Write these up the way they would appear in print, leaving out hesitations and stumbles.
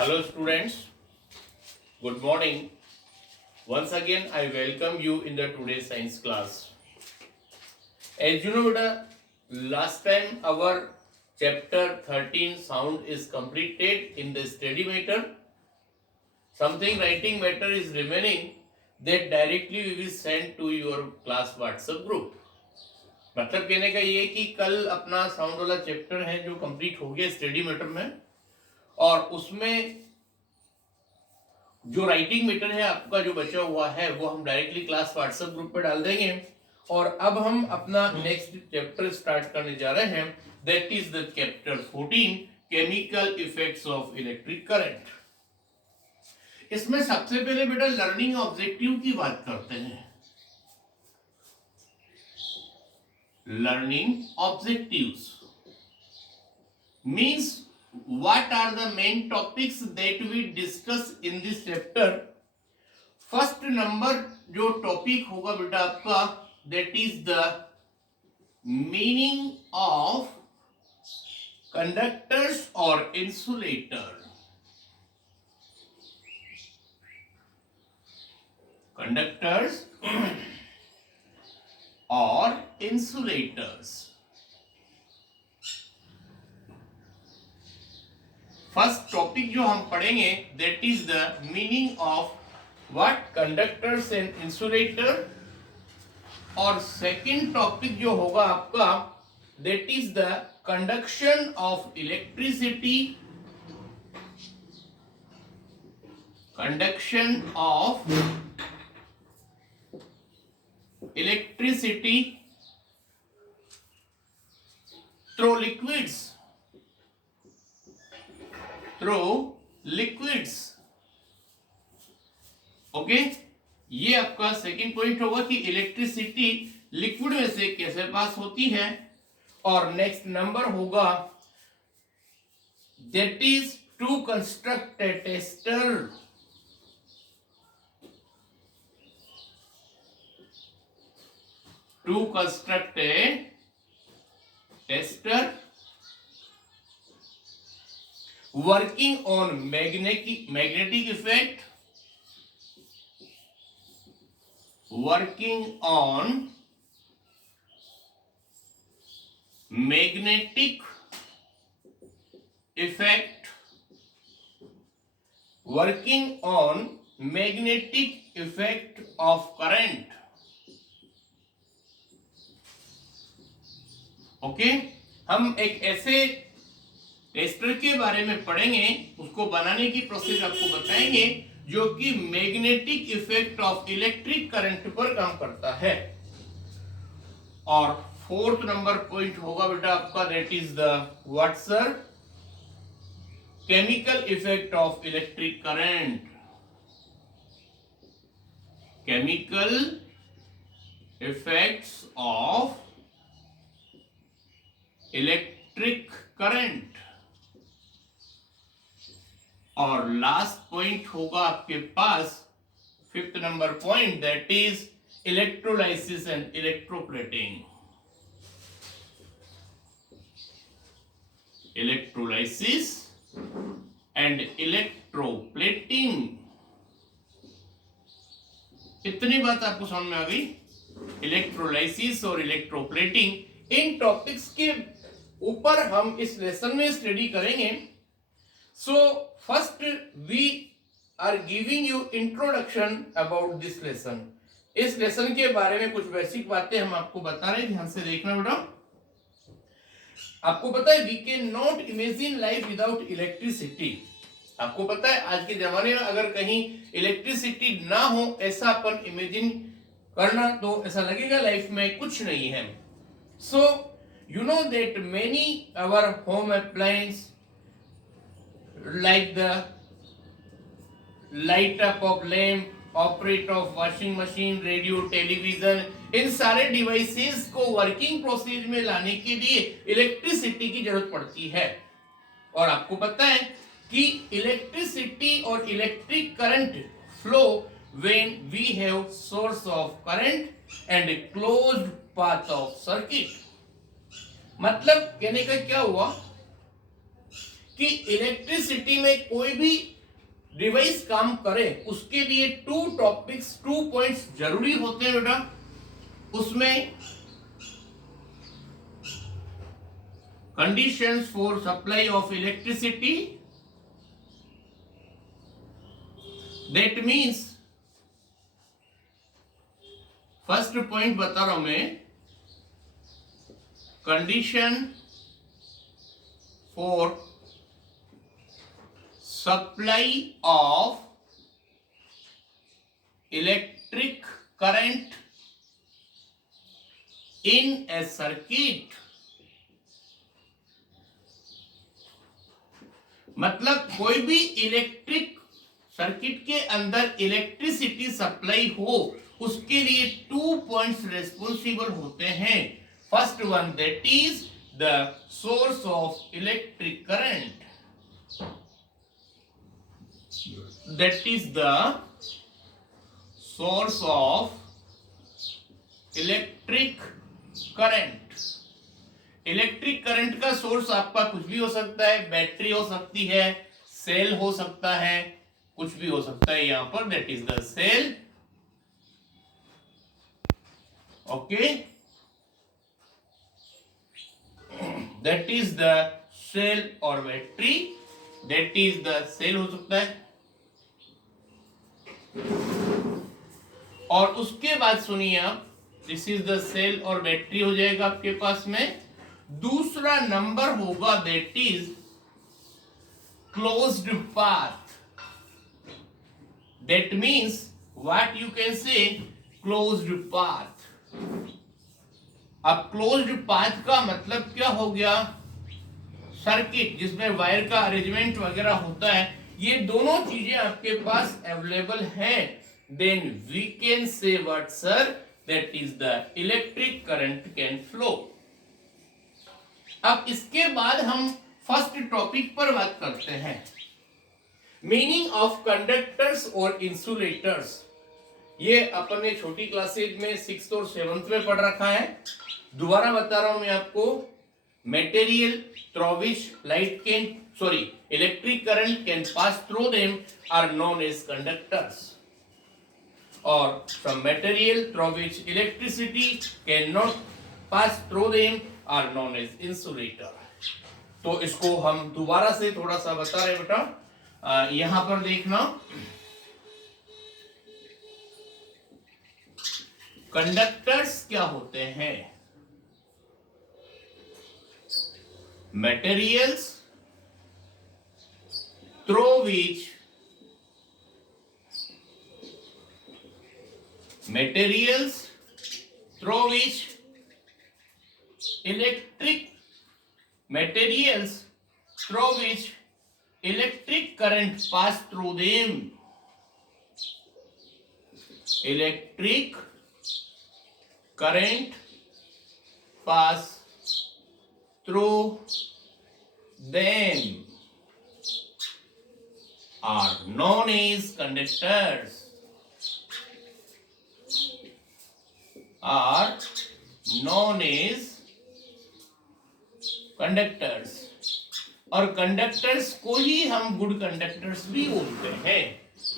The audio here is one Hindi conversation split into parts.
Hello students, good morning. Once again I welcome you in the today's science class. As you know beta, last time our chapter 13 sound is completed in the study matter. Something writing matter is remaining that directly we will send to your class WhatsApp group. मतलब कहने का ये कि कल अपना साउंड वाला चैप्टर है जो कंप्लीट हो गया स्टडी मैटर में, और उसमें जो राइटिंग मैटर है आपका जो बचा हुआ है वो हम डायरेक्टली क्लास व्हाट्सएप ग्रुप पे डाल देंगे। और अब हम अपना नेक्स्ट चैप्टर स्टार्ट करने जा रहे हैं, that is the chapter 14 chemical effects of electric current. इसमें सबसे पहले बेटा लर्निंग ऑब्जेक्टिव की बात करते हैं। Learning objectives means what are the main topics that we discuss in this chapter. First number जो टॉपिक होगा बेटा आपका, that is the meaning of conductors or insulator. Conductors or insulators. First topic जो हम पढ़ेंगे that is the meaning of what conductors and insulator, और सेकंड टॉपिक जो होगा आपका that is the conduction of electricity, conduction of electricity through liquids, through liquids. Okay, ये आपका सेकंड पॉइंट होगा कि इलेक्ट्रिसिटी लिक्विड में से कैसे पास होती है। और नेक्स्ट नंबर होगा that is to construct a tester, to construct a tester working on magnetic effect, working on magnetic effect, working on magnetic effect of current. Okay, हम एक ऐसे टेस्टर के बारे में पढ़ेंगे, उसको बनाने की प्रोसेस आपको बताएंगे जो कि magnetic effect of electric current पर काम करता है। और फोर्थ नंबर पॉइंट होगा बेटा आपका that is the what sir, chemical effect of electric current, chemical effects of electric current. और लास्ट पॉइंट होगा आपके पास fifth number point that is electrolysis and electroplating, electrolysis and electroplating. इतनी बात आपको समझ में आ गई। इलेक्ट्रोलाइसिस और इलेक्ट्रोप्लेटिंग, इन टॉपिक्स के ऊपर हम इस लेसन में स्टडी करेंगे। So first we are giving you introduction about this lesson. इस लेसन के बारे में कुछ बेसिक बातें हम आपको बता रहे हैं, ध्यान से देखना बेटा। आपको पता है we can not imagine life without electricity. आपको पता है आज के जमाने में अगर कहीं इलेक्ट्रिसिटी ना हो ऐसा अपन इमेजिन करना तो ऐसा लगेगा लाइफ में कुछ नहीं है। So you know that many our home appliances like the light up of lamp, operate of washing machine, radio, television, इन सारे डिवाइसेस को वर्किंग प्रोसेस में लाने के लिए इलेक्ट्रिसिटी की जरूरत पड़ती है। और आपको पता है कि इलेक्ट्रिसिटी और electric current flow when we have source of current and closed path of circuit. मतलब कहने का क्या हुआ कि इलेक्ट्रिसिटी में कोई भी डिवाइस काम करे उसके लिए टू पॉइंट्स जरूरी होते हैं बेटा। उसमें conditions for supply of electricity, that means first point बता रहा हूं मैं, condition for supply of electric current in A circuit. मतलब कोई भी इलेक्ट्रिक सर्किट के अंदर इलेक्ट्रिसिटी सप्लाई हो उसके लिए 2 पॉइंट्स रेस्पॉन्सिबल होते हैं। First one, that is the source of electric current, that is the source of electric current। Electric current का सोर्स आपका कुछ भी हो सकता है, बैटरी हो सकती है, सेल हो सकता है, कुछ भी हो सकता है यहां पर, that is the cell. Okay, that is the cell और battery, that is the cell हो सकता है। और उसके बाद सुनिए आप, दिस इज द सेल और बैटरी हो जाएगा आपके पास में। दूसरा नंबर होगा that is closed path, that means what you can say closed path. अब क्लोज्ड पाथ का मतलब क्या हो गया, सर्किट जिसमें वायर का अरेंजमेंट वगैरह होता है, ये दोनों चीजें आपके पास अवेलेबल हैं, then we can say what sir, that is the electric current can flow. अब इसके बाद हम फर्स्ट टॉपिक पर बात करते हैं, मीनिंग ऑफ कंडक्टर्स और इंसुलेटर्स। ये अपन ने छोटी क्लासेज में 6th और 7th में पढ़ रखा है। दोबारा बता रहा हूं मैं आपको, material through which electric current can pass through them are known as conductors, or some material through which electricity cannot pass through them are known as insulator। तो इसको हम दोबारा से थोड़ा सा बता रहे बेटा, यहां पर देखना, कंडक्टर्स क्या होते हैं, materials through which electric current pass through them, electric current pass through them are known as conductors, are known as conductors। और कंडक्टर्स को ही हम गुड कंडक्टर्स भी बोलते हैं।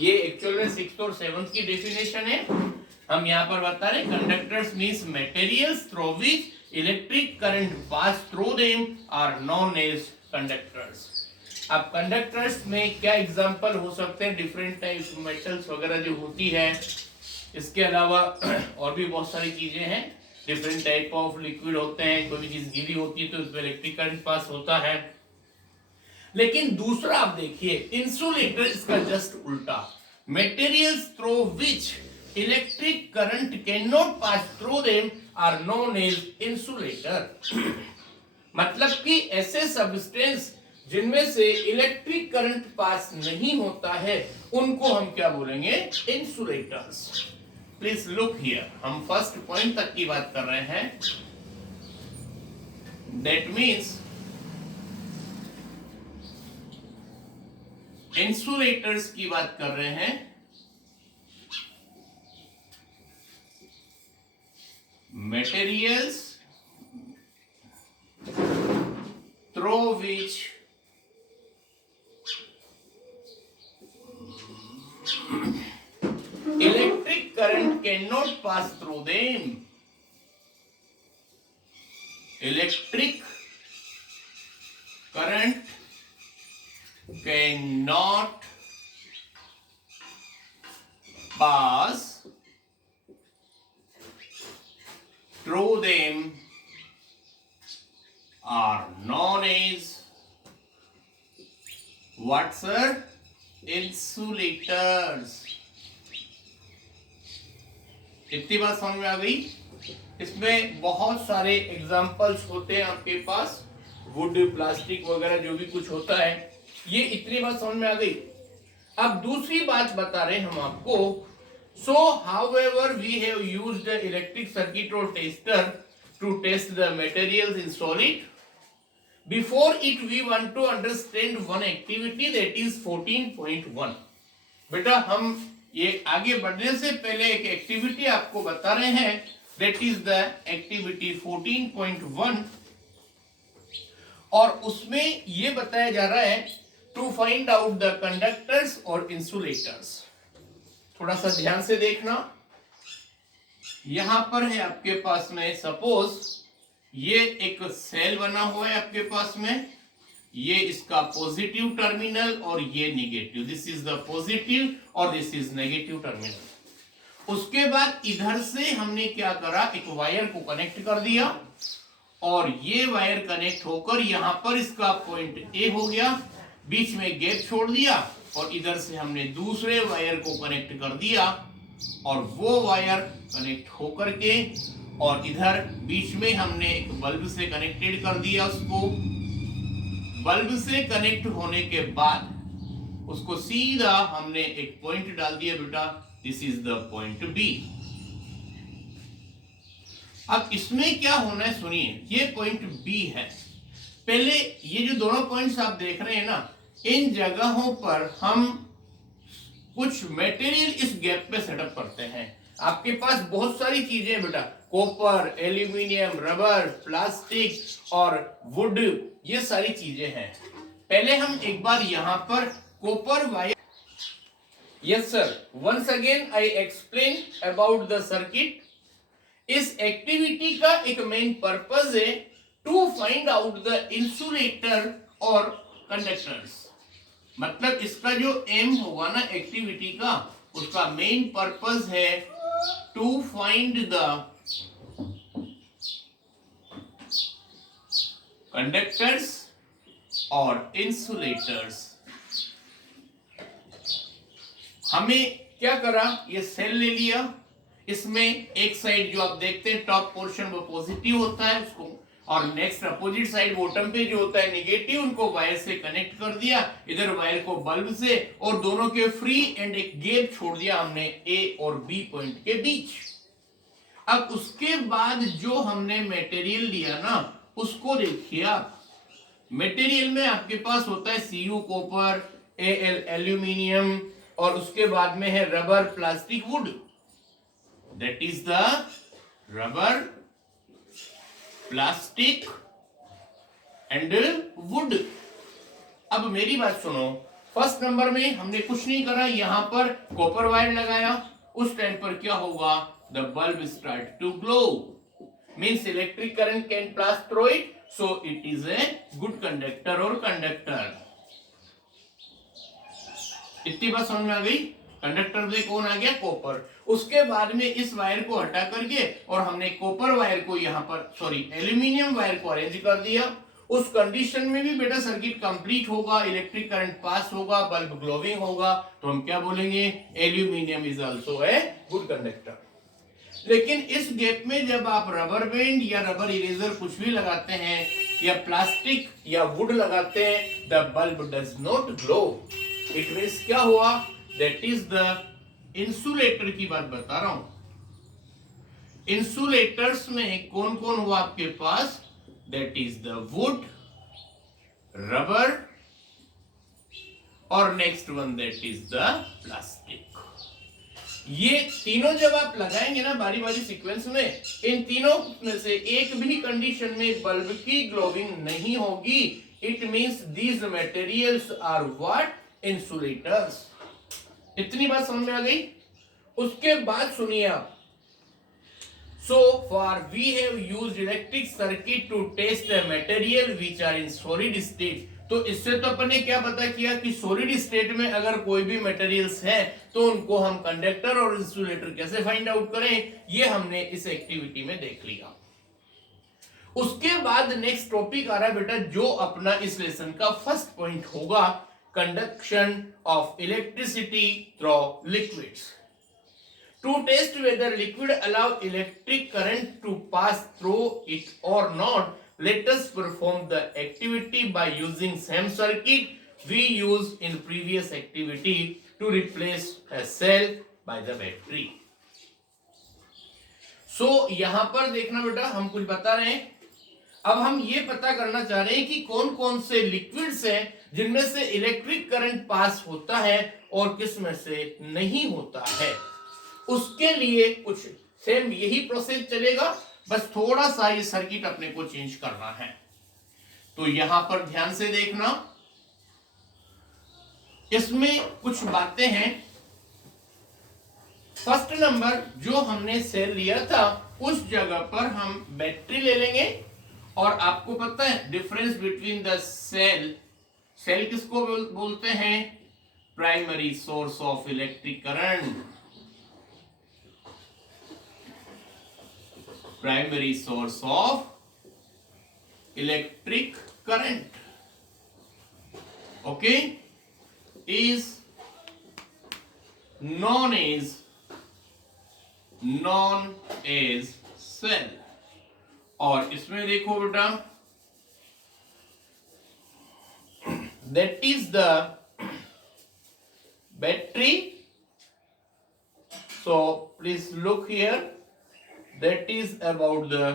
ये एक्चुअल में 6th और 7th की डेफिनेशन है, हम यहाँ पर बता रहे conductors means materials through which electric current pass through them are known as conductors. अब कंडक्टर्स में क्या एग्जांपल हो सकते हैं, डिफरेंट टाइप्स मेटल्स वगैरह जो होती है, इसके अलावा और भी बहुत सारी चीजें हैं, डिफरेंट टाइप ऑफ लिक्विड होते हैं, कोई भी चीज गीली होती है तो उसमें इलेक्ट्रिक करंट पास होता है। लेकिन दूसरा आप देखिए, इंसुलेटर इसका जस्ट उल्टा, materials through which electric current can not pass through them are known as insulator. मतलब कि ऐसे सब्सटेंस जिनमें से इलेक्ट्रिक करंट पास नहीं होता है उनको हम क्या बोलेंगे, इंसुलेटर्स। प्लीज लुक हियर, हम फर्स्ट पॉइंट तक की बात कर रहे हैं, दैट मीन्स इंसुलेटर्स की बात कर रहे हैं। Materials through which cannot pass through them. Electric current cannot pass through them are known as what, sir? Insulators. इतनी बात समझ में आ गई? इसमें बहुत सारे एग्जाम्पल्स होते हैं आपके पास, वुड, प्लास्टिक वगैरह जो भी कुछ होता है, ये इतनी बात समझ में आ गई। अब दूसरी बात बता रहे हम आपको। So however we have used the electric circuit or tester to test the materials in solid. Before it we want to understand one activity, that is 14.1. बेटा हम ये आगे बढ़ने से पहले एक एक्टिविटी आपको बता रहे हैं, that is the activity 14.1, और उसमें ये बताया जा रहा है to find out the conductors और insulators। थोड़ा सा ध्यान से देखना, यहां पर है आपके पास में, सपोज ये एक सेल बना हुआ है आपके पास में, ये इसका पॉजिटिव टर्मिनल और ये negative, this is the positive और दिस इज नेगेटिव टर्मिनल। उसके बाद इधर से हमने क्या करा, एक वायर को कनेक्ट कर दिया और ये वायर कनेक्ट होकर यहां पर इसका पॉइंट ए हो गया, बीच में गैप छोड़ दिया और इधर से हमने दूसरे वायर को कनेक्ट कर दिया और वो वायर कनेक्ट होकर के और इधर बीच में हमने एक बल्ब से कनेक्टेड कर दिया उसको। बल्ब से कनेक्ट होने के बाद उसको सीधा हमने एक पॉइंट डाल दिया, बेटा this is the point B. अब इसमें क्या होना है सुनिए, ये पॉइंट बी है। पहले ये जो दोनों पॉइंट्स आप देख रहे हैं ना, इन जगहों पर हम कुछ मटेरियल इस गैप पे सेटअप करते हैं। आपके पास बहुत सारी चीजें बेटा, कॉपर, एल्यूमिनियम, रबर, प्लास्टिक और वुड, ये सारी चीजें हैं। पहले हम एक बार यहां पर copper wire, yes sir, once again I explain about the circuit. इस एक्टिविटी का एक मेन पर्पस है to find out the insulator और कंडक्टर्स। मतलब इसका जो एम होगा ना एक्टिविटी का, उसका मेन पर्पस है टू फाइंड द कंडक्टर्स और इंसुलेटर्स। हमें क्या करा, ये सेल ले लिया, इसमें एक साइड जो आप देखते हैं टॉप पोर्शन वो पॉजिटिव होता है उसको, और नेक्स्ट अपोजिट साइड बॉटम पे जो होता है नेगेटिव, उनको वायर से कनेक्ट कर दिया, इधर वायर को बल्ब से, और दोनों के फ्री एंड एक गैप छोड़ दिया हमने ए और बी पॉइंट के बीच। अब उसके बाद जो हमने मटेरियल लिया ना, उसको देखिए आप, मटेरियल में आपके पास होता है सीयू कॉपर, एल एल्यूमिनियम, और उसके बाद में है rubber, plastic, would, that is the rubber, plastic and would. अब मेरी बात सुनो, फर्स्ट नंबर में हमने कुछ नहीं करा, यहां पर कॉपर वायर लगाया, उस टाइम पर क्या होगा, the bulb start to glow, means electric current can pass through it, so it is a good conductor और कंडक्टर। इतनी बात समझ में आ गई। कंडक्टर में कौन आ गया, कॉपर। उसके बाद में इस वायर को हटा करके और हमने कॉपर वायर को यहाँ पर, सॉरी एल्यूमिनियम वायर को अरेंज कर दिया। उस कंडीशन में भी बेटा सर्किट कंप्लीट होगा, इलेक्ट्रिक करंट पास होगा, बल्ब ग्लोविंग होगा, तो हम क्या बोलेंगे, aluminium is also a good conductor. लेकिन इस गैप में जब आप रबर बैंड या रबर इरेजर कुछ भी लगाते हैं या प्लास्टिक या वुड लगाते हैं, the bulb does not glow. It means क्या हुआ, दैट इज द इंसुलेटर की बात बता रहा हूं। इंसुलेटर्स में कौन कौन हुआ आपके पास, that is the wood, rubber और next one that is the plastic. ये तीनों जब आप लगाएंगे ना बारी बारी सीक्वेंस में, इन तीनों में से एक भी कंडीशन में बल्ब की ग्लोविंग नहीं होगी। It means these materials are what, insulators. इतनी बात समझ में आ गई। उसके बाद सुनिए आप, So far we have used electric circuit to test a material which are in solid state. तो इससे तो अपन ने क्या पता किया कि सॉलिड स्टेट में अगर कोई भी मटेरियल्स हैं तो उनको हम कंडक्टर और इंसुलेटर कैसे फाइंड आउट करें, ये हमने इस एक्टिविटी में देख लिया। उसके बाद नेक्स्ट टॉपिक आ रहा है बेटा, जो अपना इस लेसन का फर्स्ट पॉइंट होगा, conduction of electricity through liquids. To test whether liquid allow electric current to pass through it or not, let us perform the activity by using same circuit we used in previous activity to replace a cell by the battery. So यहाँ पर देखना बेटा, हम कुछ बता रहे हैं। अब हम ये पता करना चाह रहे हैं कि कौन कौन से लिक्विड्स हैं जिनमें से इलेक्ट्रिक करंट पास होता है और किस में से नहीं होता है। उसके लिए कुछ सेम यही प्रोसेस चलेगा, बस थोड़ा सा ये सर्किट अपने को चेंज करना है। तो यहां पर ध्यान से देखना, इसमें कुछ बातें हैं। फर्स्ट नंबर जो हमने सेल लिया था उस जगह पर हम बैटरी ले लेंगे, और आपको पता है difference between the cell, cell किसको बोलते हैं, primary source of electric current, primary source of electric current, okay, is known as cell। और इसमें देखो बेटा, that is the battery। so please look here, that is about the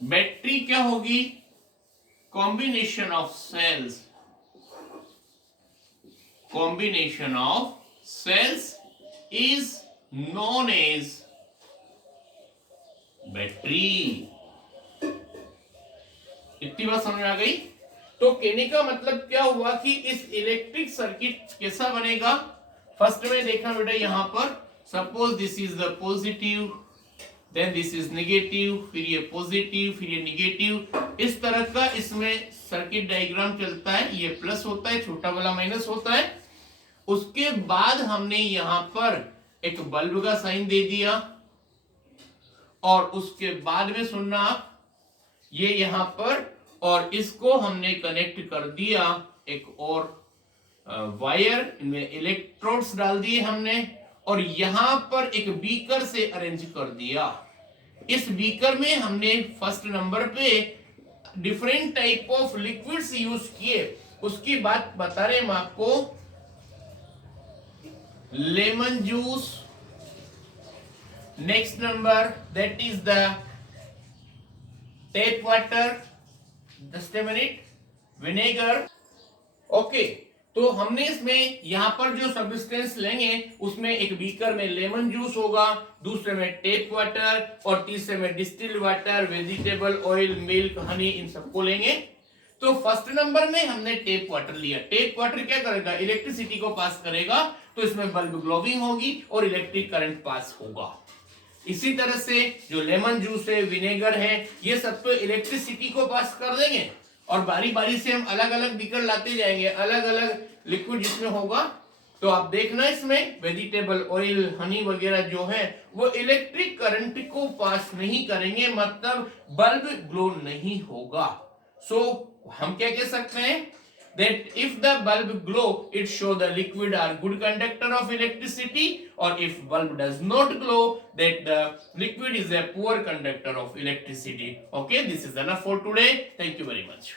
battery क्या होगी, combination of cells, combination of cells is known as battery. इतनी बात समझ में आ गई। तो कहने का मतलब क्या हुआ कि इस इलेक्ट्रिक सर्किट कैसा बनेगा। फर्स्ट में देखना बेटा, यहां पर suppose this is the positive, then this is negative, फिर ये पॉजिटिव, फिर ये नेगेटिव, इस तरह का इसमें सर्किट डायग्राम चलता है। ये प्लस होता है, छोटा वाला माइनस होता है। उसके बाद हमने यहां पर एक बल्ब का साइन दे दिया, और उसके बाद में सुनना आप, ये यहां पर, और इसको हमने कनेक्ट कर दिया एक और वायर, इनमें इलेक्ट्रोड्स डाल दिए हमने, और यहां पर एक बीकर से अरेंज कर दिया। इस बीकर में हमने फर्स्ट नंबर पे different type of liquids use किए। उसकी बात बता रहे हम आपको, lemon juice, next number that is the tape water, just a minute, vinegar, okay. तो हमने इसमें यहां पर जो सब्सटेंस लेंगे उसमें एक बीकर में लेमन जूस होगा, दूसरे में टेप वाटर, और तीसरे में distilled water, vegetable oil, milk, honey, इन सबको लेंगे। तो फर्स्ट नंबर में हमने टेप वाटर लिया। टेप वाटर क्या करेगा, इलेक्ट्रिसिटी को पास करेगा, तो इसमें बल्ब ग्लोविंग होगी और इलेक्ट्रिक करंट पास होगा। इसी तरह से जो लेमन जूस है, विनेगर है, ये सब तो इलेक्ट्रिसिटी को पास कर देंगे, और बारी बारी से हम अलग अलग बीकर लाते जाएंगे, अलग अलग लिक्विड जिसमें होगा। तो आप देखना, इसमें वेजिटेबल ऑयल, हनी वगैरह जो है वो इलेक्ट्रिक करंट को पास नहीं करेंगे, मतलब बल्ब ग्लो नहीं होगा। सो हम क्या कह सकते हैं, that if the bulb glow it show the liquid are good conductor of electricity, or if bulb does not glow that the liquid is a poor conductor of electricity. Okay, this is enough for today. Thank you very much.